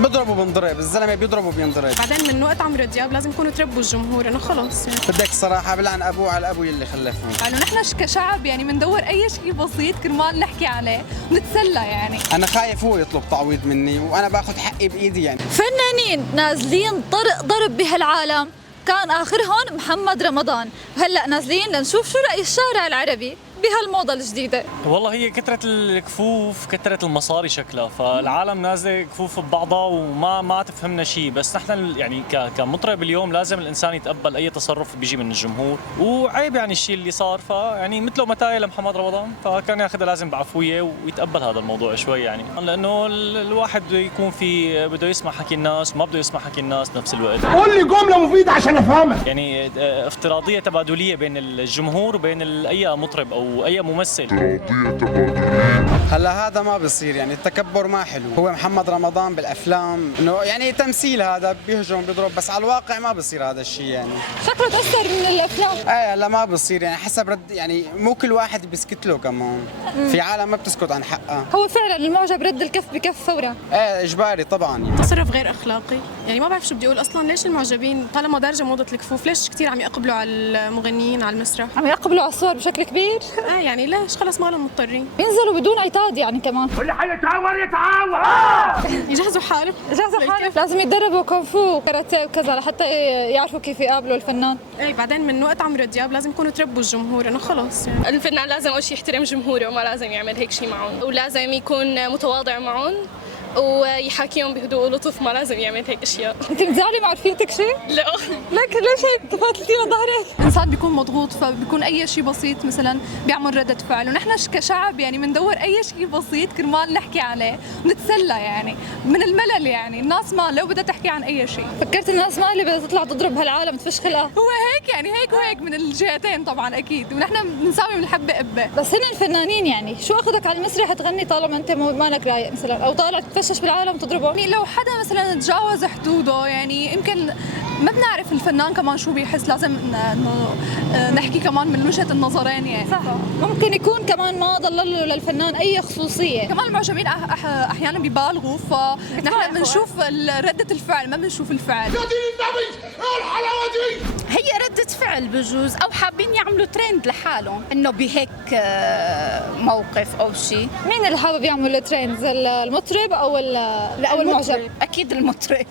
بضربوا بنضرب، الزلمه بيضربوا بينضرب. بعدين من وقت عمرو دياب لازم يكونوا تربوا الجمهور انه خلص يعني. بدك صراحه بلعن ابوه على ابوه يلي خلفهم. يعني نحن كشعب يعني بندور اي شيء بسيط كرمال نحكي عليه ونتسلى يعني. انا خايف هو يطلب تعويض مني وانا باخذ حقي بايدي يعني. فنانين نازلين طرق ضرب بهالعالم، كان آخرهم محمد رمضان، هلأ نازلين لنشوف شو رأي الشارع العربي بهالموضة الجديدة. والله هي كثرة الكفوف كثرة المصاري شكلها، فالعالم نازلة كفوف ببعضها وما تفهمنا شيء، بس نحن يعني كمطرب اليوم لازم الإنسان يتقبل أي تصرف بيجي من الجمهور، وعيب يعني الشيء اللي صار، فيعني مثله متاية لمحمد رمضان، فكان ياخذها لازم بعفوية ويتقبل هذا الموضوع شوي يعني، لأنه الواحد يكون في بده يسمع حكي الناس وما بده يسمع حكي الناس بنفس الوقت. قول لي جملة مفيدة عشان أفهمها. يعني افتراضية تبادلية بين الجمهور وبين أي مطرب أو اي ممثل. هلا هذا ما بصير يعني، التكبر ما حلو. هو محمد رمضان بالافلام انه يعني تمثيل، هذا بيهجم بيضرب، بس على الواقع ما بصير هذا الشيء يعني. شكله تأثر من الأفلام. هلا ما بصير يعني، حسب رد يعني، مو كل واحد بيسكت له كمان. في عالم ما بتسكت عن حقها. هو فعلا المعجب رد الكف بكف فورا. اجباري طبعا يعني. تصرف غير اخلاقي يعني، ما بعرف شو بدي اقول اصلا. ليش المعجبين طالما دارجه موضه الكفوف، ليش كثير عم يقبلوا على المغنيين على المسرح؟ عم يقبلوا على الصور بشكل كبير. يعني ليش؟ خلص ما لهم مضطرين ينزلوا بدون عتاد يعني كمان. واللي حيتعور يتعور. يجهزوا حالهم. لازم يتدربوا كونفو وكاراتيه وكذا لحتى يعرفوا كيف يقابلوا الفنان. ايه بعدين من وقت عمرو دياب لازم يكونوا تربوا الجمهور انه خلص يعني. الفنان لازم اول شيء يحترم جمهوره وما لازم يعمل هيك شيء معهم، ولازم يكون متواضع معهم ويحاكيهم بهدوء ولطف، ما لازم يعمل هيك اشياء. انت مزعله مع رفيقتك شيء؟ لا لك ليش هيك فاتلتينا ظهرك؟ الانسان بيكون مضغوط فبيكون اي شيء بسيط مثلا بيعمل ردة فعل، ونحن كشعب يعني بندور اي شيء بسيط كرمال نحكي عليه ونتسلى يعني من الملل. يعني الناس ما لو بدها تحكي عن اي شيء. فكرت الناس ما اللي بدها تطلع تضرب هالعالم تفش خلقها. هو هيك يعني، هيك وهيك من الجهتين طبعا اكيد، ونحن بنساوي من الحبه قبه. بس هن الفنانين يعني شو اخذك على المسرح تغني طالما انت مالك رايق مثلا، او طالع تتفشش بالعالم تضربه؟ يعني لو حدا مثلا تجاوز حدوده يعني يمكن ما بنعرف الفنان كمان شو بيحس، لازم انه نحكي كمان من وجهة النظرين يعني. صح. ممكن يكون كمان ما ضل له للفنان اي خصوصية. كمان المعجبين احيانا بيبالغوا، فنحن بنشوف ردة الفعل ما بنشوف الفعل. هي ردة فعل بجوز، او حابين يعملوا ترند لحالهم انه بهيك موقف او شيء. مين اللي حابب يعمل ترند، المطرب او المعجب؟ اكيد المطرب.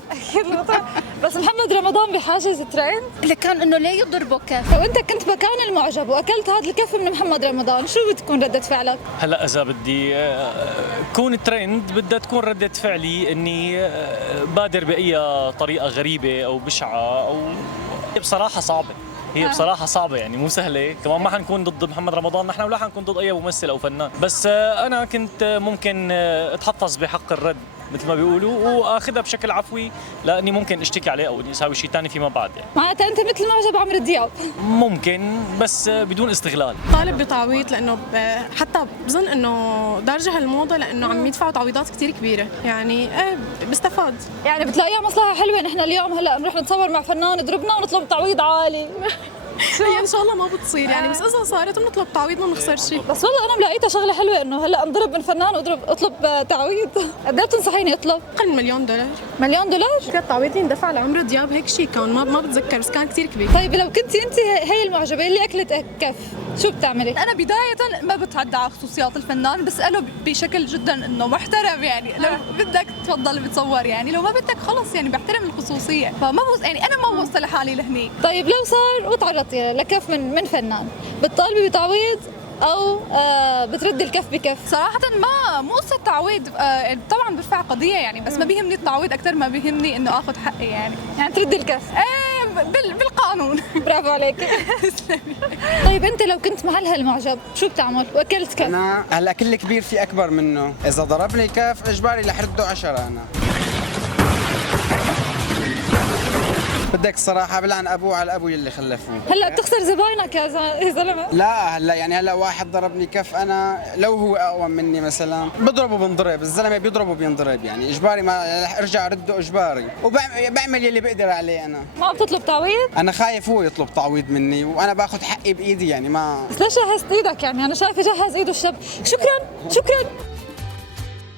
بس محمد رمضان بحاجز ترند. اللي كان انه ليه يضربوا كف. لو انت كنت مكان المعجب واكلت هذا الكف من محمد رمضان شو بتكون ردة فعلك؟ هلا اذا بدي كون ترند بدها تكون ردة فعلي اني بادر باي طريقه غريبه او بشعه او بصراحه صعبه. هي بصراحة صعبة يعني مو سهلة، كمان ما حنكون ضد محمد رمضان نحن ولا حنكون ضد أي ممثل أو فنان، بس أنا كنت ممكن أتحفظ بحق الرد مثل ما بيقولوا وآخذها بشكل عفوي، لأني ممكن أشتكي عليه أو أسوي شيء ثاني فيما بعد يعني. معناتها أنت مثل معجب عمرو دياب؟ ممكن بس بدون استغلال. طالب بتعويض لأنه حتى بظن إنه دارجة هالموضة لأنه عم يدفعوا تعويضات كتير كبيرة يعني. بستفاد يعني بتلاقيها مصلحة حلوة. نحن اليوم هلا بنروح نتصور مع فنان ضربنا ونطلب تعويض عالي. هي ان شاء الله ما بتصير يعني، بس اذا صارت بنطلب تعويض ما بنخسر شيء. بس والله انا ملاقيتها شغله حلوه انه هلا انضرب من فنان اطلب تعويض. قد ايه بتنصحيني اطلب؟ اقل من $1,000,000. $1,000,000؟ كان تعويض يندفع لعمرو دياب هيك شيء كان، ما بتذكر بس كان كثير كبير. طيب لو كنتي انت هي المعجبه اللي اكلت كف شو بتعملي؟ انا بدايه ما بتعدى على خصوصيات الفنان، بساله بشكل جدا انه محترم يعني، لو بدك تفضل بتصور يعني، لو ما بدك خلص يعني بحترم الخصوصيه، فما يعني انا ما بوصل حالي لهنيك. طيب لو صار وتعرضتي لكف من فنان، بتطالبي بتعويض او بتردي الكف بكف؟ صراحه مو قصه تعويض، طبعا برفع قضيه يعني، بس ما بيهمني التعويض اكثر ما بيهمني انه اخذ حقي يعني تردي الكف. بالقانون. برافو عليك. طيب انت لو كنت محل هالمعجب شو بتعمل واكلت كف؟ انا هلا كل كبير في اكبر منه، اذا ضربني كف اجباري رح رده 10. انا بدك صراحة بلعن ابوه على ابوه يلي خلفهم. هلا بتخسر زباينك يا زلمه. لا هلا يعني هلا واحد ضربني كف، انا لو هو اقوى مني مثلا بضربه بنضرب، الزلمه بيضربه بينضرب يعني، اجباري ما رح ارجع رده اجباري، وبعمل يلي بقدر عليه. انا ما بتطلب تعويض؟ انا خايف هو يطلب تعويض مني وانا باخذ حقي بايدي يعني. ما بس ليش جهزت ايدك يعني؟ انا شايفه جهز ايده الشاب. شكرا.